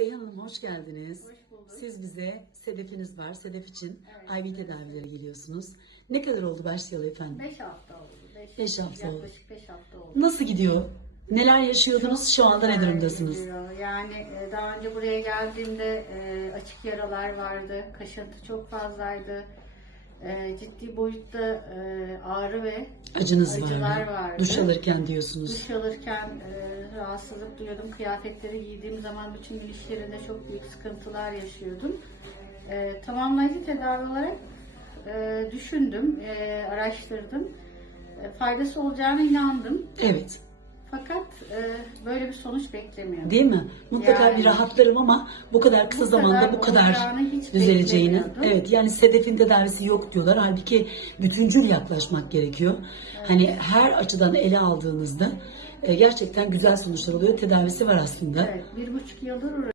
Seyhan Hanım hoş geldiniz. Hoş bulduk. Siz bize sedefiniz var. Sedef için Evet. IV tedavilere geliyorsunuz. Ne kadar oldu başlayalı efendim? 5 hafta oldu. 5 Beş hafta oldu. Yaklaşık 5 hafta oldu. Nasıl gidiyor? Neler yaşıyordunuz? Şu anda ne durumdasınız? gidiyor. Yani e, daha önce buraya geldiğimde e, açık yaralar vardı. Kaşıntı çok fazlaydı. E, ciddi boyutta e, ağrı ve Acınız acılar var. vardı. Duş alırken diyorsunuz. Duş alırken e, rahatsızlık duyuyordum. Kıyafetleri giydiğim zaman bütün gün işlerinde çok büyük sıkıntılar yaşıyordum. E, tamamlayıcı tedavi olarak e, düşündüm, e, araştırdım. E, faydası olacağına inandım. Evet. Fakat e, böyle bir sonuç beklemiyordum. Değil mi? Mutlaka Yani- bir rahatlarım ama bu kadar kısa Bu kadar zamanda bu kadar olacağını hiç düzeleceğini. beklemiyordum. Evet yani sedefin tedavisi yok diyorlar. Halbuki bütüncül yaklaşmak gerekiyor. Hani her açıdan ele aldığınızda e, gerçekten güzel sonuçlar oluyor. Tedavisi var aslında. Evet, bir buçuk yıldır